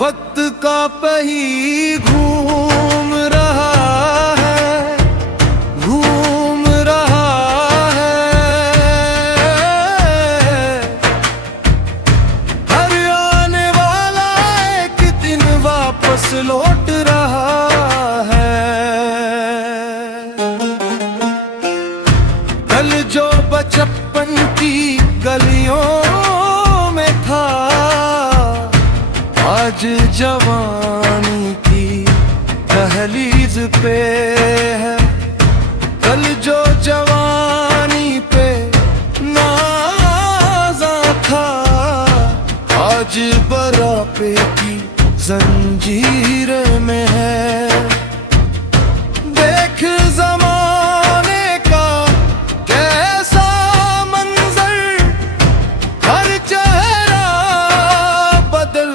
वक्त का पहिया घूम रहा है, घूम रहा है। हर आने वाला एक दिन वापस लौट रहा है। कल जो बचपन की गलियों में था, आज जवानी की दहलीज पे है। कल जो जवानी पे नाज़ा था, आज बरापे की जंजीर में है। देख ज़माने का कैसा मंजर, हर चेहरा बदल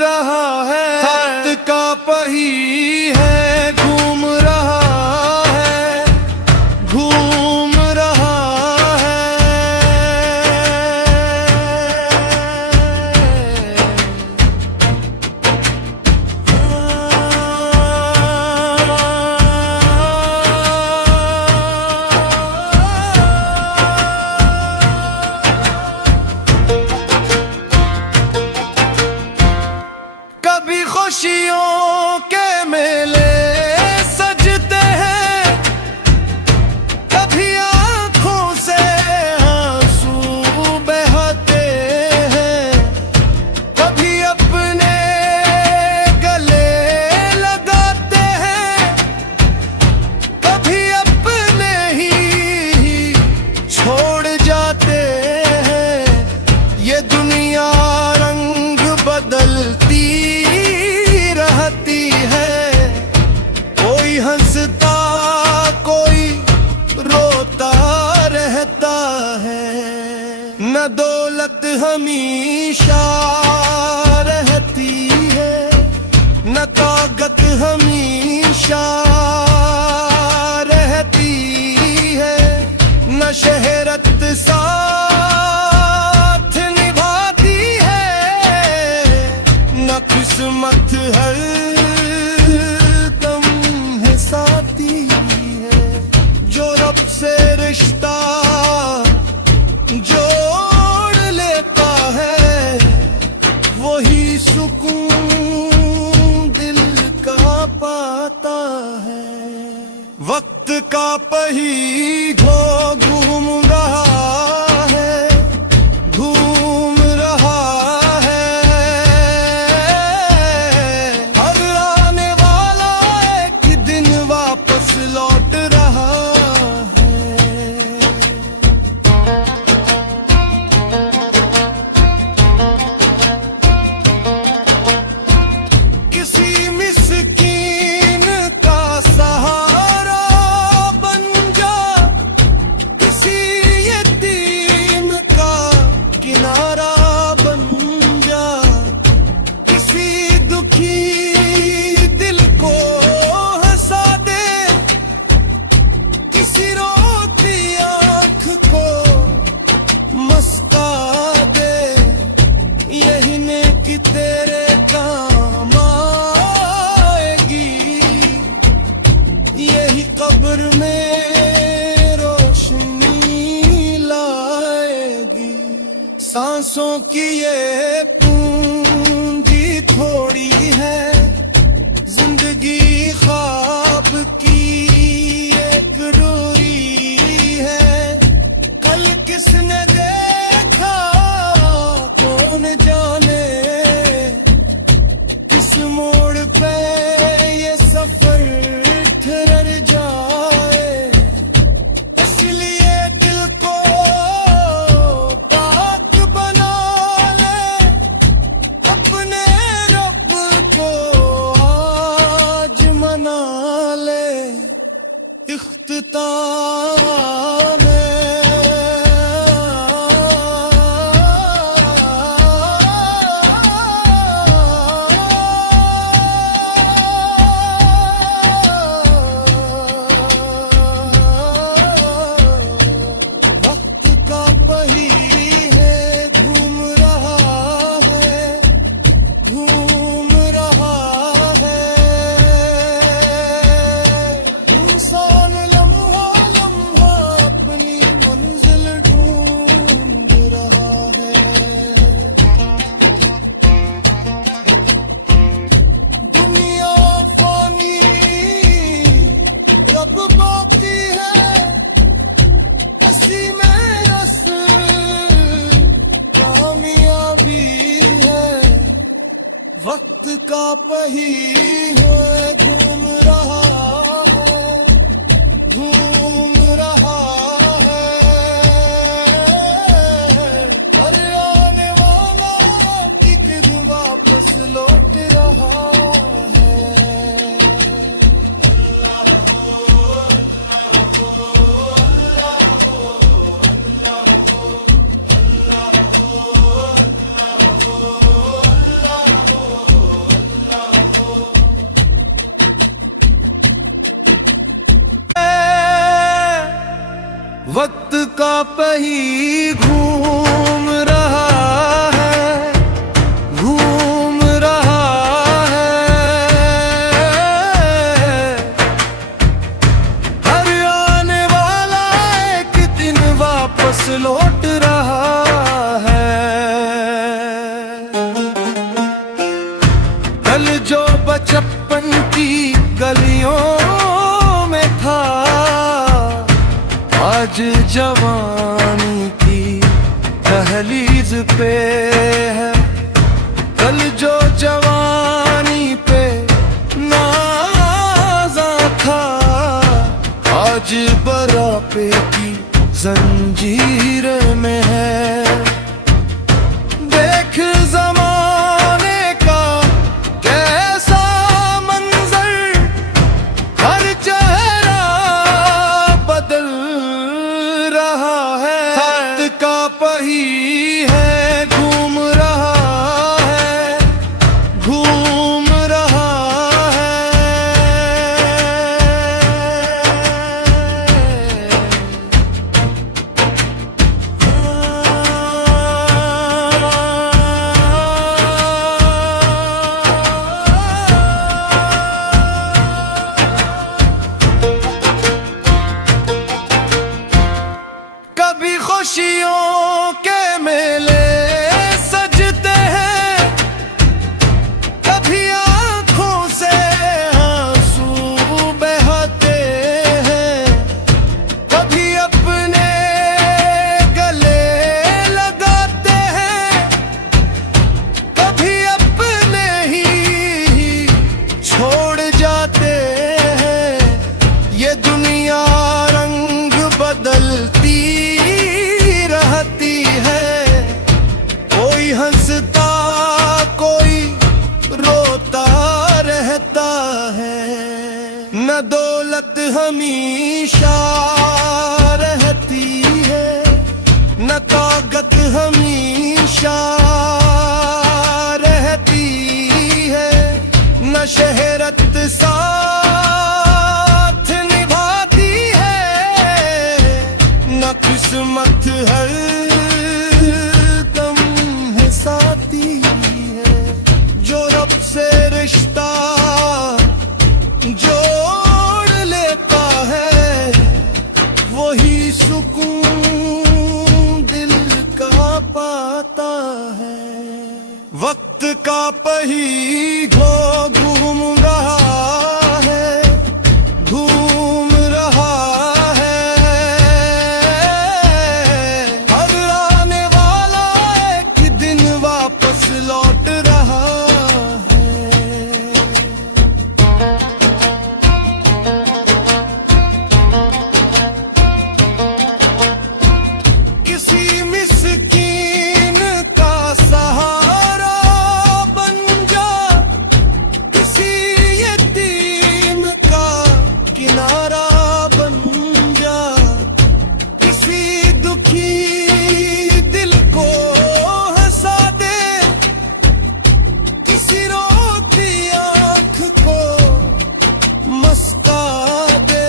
रहा है। वक्त का पहिया है घूम रहा है, घूम रहा है। कभी खुशियों के मेले सजते हैं, कभी आंखों से आंसू बहते हैं। कभी अपने गले लगाते हैं, कभी अपने ही छोड़ जाते हैं। ये दुनिया रंग बदलती रहती है, कोई हंसता कोई रोता रहता है। न दौलत हमेशा रहती है, न ताकत हमेशा रहती है, न शहरत साथ निभाती है, न किस्मत हर दम है साथी है। जो रब से रिश्ता जोड़ लेता है, वही सुकून दिल का पाता है। वक्त का पहिया घूम रहा है, घूम रहा है। हर आने वाला एक दिन वापस लौट रहा है। किसी मिस्कीन का सहारा बन जा, किसी यतीम का किनारा बन जा। किसी दुखी दिल को हंसा दे, किसी रोती आंख को मस्का दे। यही नेकी तेरे काम आएगी, यही कब्र में रोशनी लाएगी। सांसों की ये पूंजी थोड़ी है, जिंदगी ख्वाब की एक डोरी है। कल किसने देखा कौन जाने, किस मोड़ पे ये सफर ठहर जाए। इसलिए दिल को पाक बना ले, अपने रब को आज मना ले। इख्तिताम में वक्त का पहिया घूम रहा है, घूम रहा है। हर आने वाला एक दिन वापस लौट रहा है। वक्त का पहिया घूम रहा है, घूम रहा है। हर आने वाला एक दिन वापस लौट रहा है। कल जो बचपन की गलियों में था, आज जवानी की दहलीज पे है। कल जो जवानी पे नाज़ा था, आज बरापे की जंजीर में है। देख जमाने का कैसा मंजर, हर चेहरा बदल रहा है। वक्त का पहिया है घूम रहा है, घूम रहा है। कभी खुशियों के मेले सजते हैं, कभी आंखों से आंसू बहते हैं। कभी अपने गले लगाते हैं, कभी अपने ही छोड़ जाते हैं। ये दुनिया रंग बदलती रहती है, कोई हंसता कोई रोता रहता है। न दौलत हमेशा रहती है, न ताकत हमेशा रहती है, न शहरत साथ निभाती है, न किस्मत हर दम है साथी है। जो रब से रिश्ता जोड़ लेता है, वही सुकून दिल का पाता है। वक्त का पहिया घूम रहा है, घूम रहा है। हर आने वाला एक दिन वापस लौट रहा है। किसी मिस्कीन का सहारा बन जा, किसी यतीम का किनारा बन जा। किसी दुखी दिल को हंसा दे, किसी रोती आंख को मस्का दे।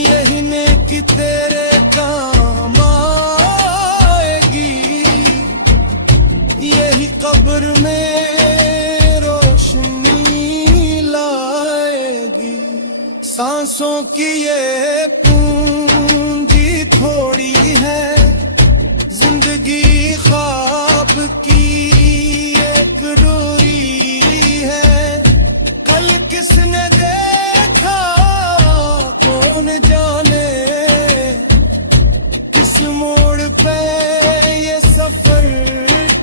यही नेकी तेरे काम आएगी, यही कब्र में रोशनी लाएगी। सांसों की ये पूंजी थोड़ी है, जिंदगी ख्वाब की एक डोरी है। कल किसने देखा कौन जाने, किस मोड़ पे ये सफर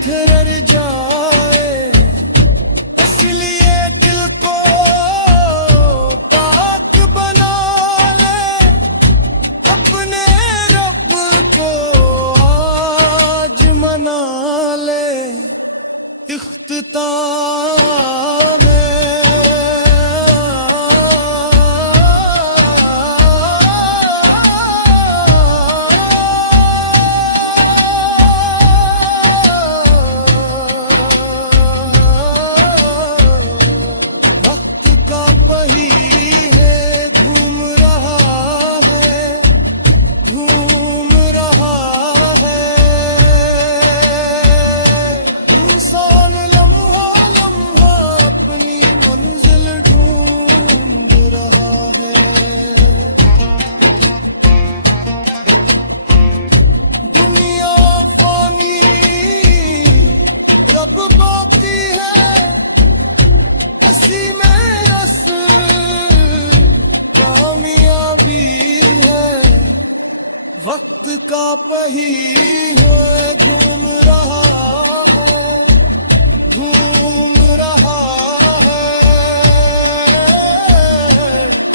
ठहर जाए। ताने वक्त का पहिया है घूम रहा है, घूम रहा है। इंसान लम्हा लम्हा अपनी मंजिल ढूंढ रहा है। दुनिया फानी रब बाकी है, हंसी में असल कामयाबी है। वक्त का पहिया घूम रहा है, घूम रहा है।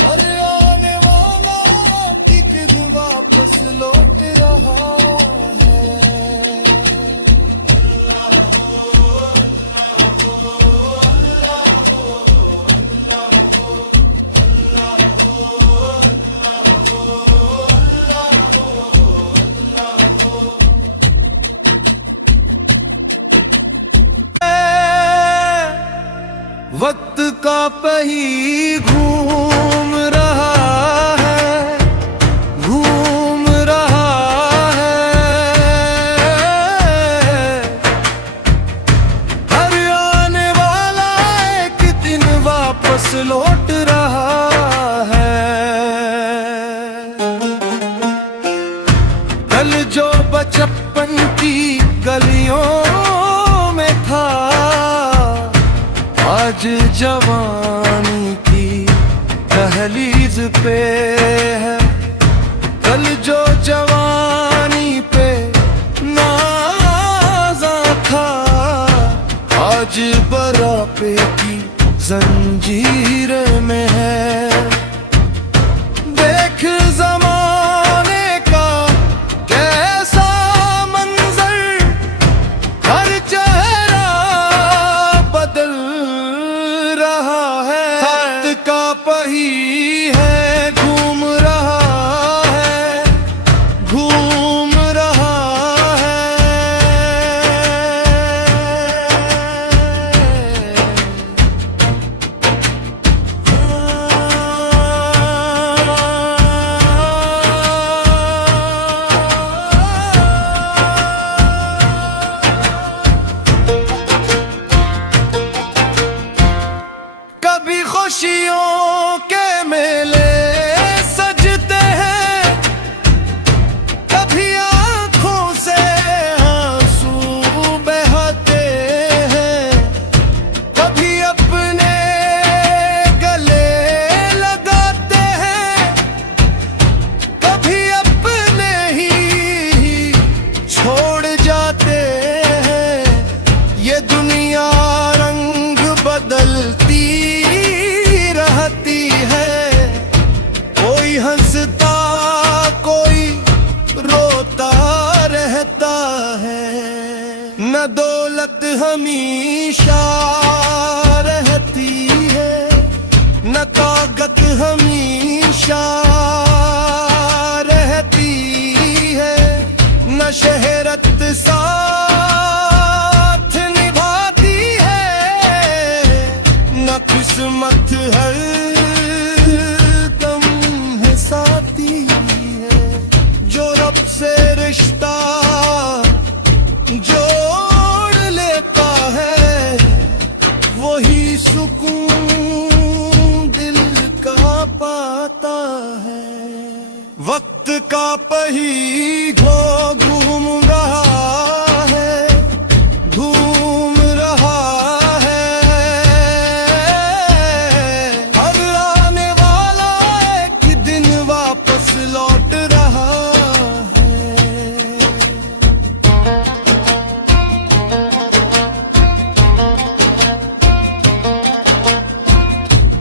हर आने वाला एक दिन वापस लौट रहा है। वक्त का पहिया घूम रहा है, घूम रहा है। हर आने वाला एक दिन वापस लौट रहा है। कल जो बचपन की गलियों में था, आज जवानी की दहलीज पे है। कल जो जवानी पे नाज़ा था, आज बरापे की जंजीर में है। देख जमाने का कैसा मंजर, हर चेहरा बदल रहा है। वक्त का पहिया है घूम रहा है, घूम रहा है। कभी खुशियों के मेले सजते हैं, कभी आंखों से आंसू बहते हैं। कभी अपने गले लगाते हैं, कभी अपने ही छोड़ जाते हैं। ये दुनिया रंग बदलती रहती है, कोई हंसता कोई रोता रहता है। न दौलत हमेशा रहती है, न ताकत हमेशा रहती है, न शहरत साथ निभाती है, न किस्मत हर दम है साथी है। जो रब से रिश्ता जोड़ लेता है, वही सुकून दिल का पाता है। वक्त का पहिया घूम रहा है, घूम रहा है। हर आने वाला एक दिन वापस लौट रहा है।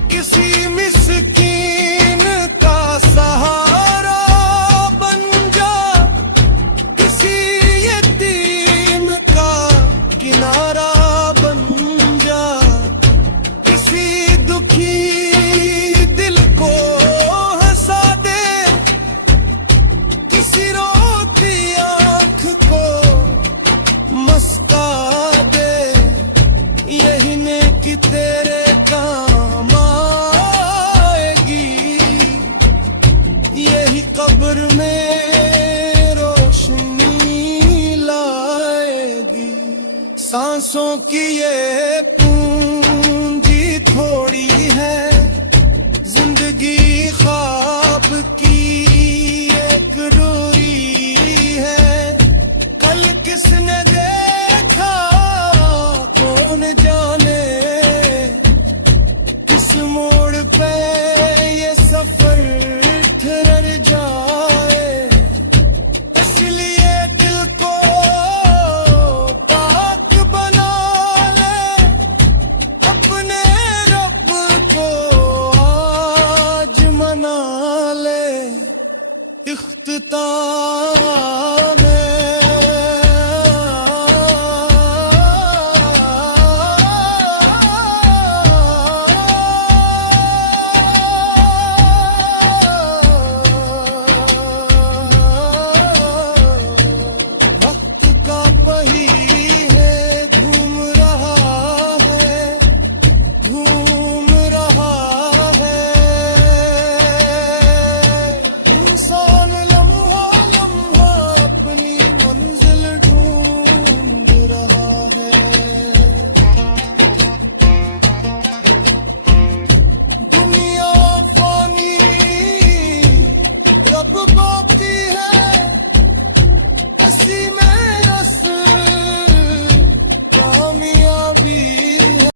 किसी मिस्कीन का सहारा बन जा, सांसों की ये पूंजी थोड़ी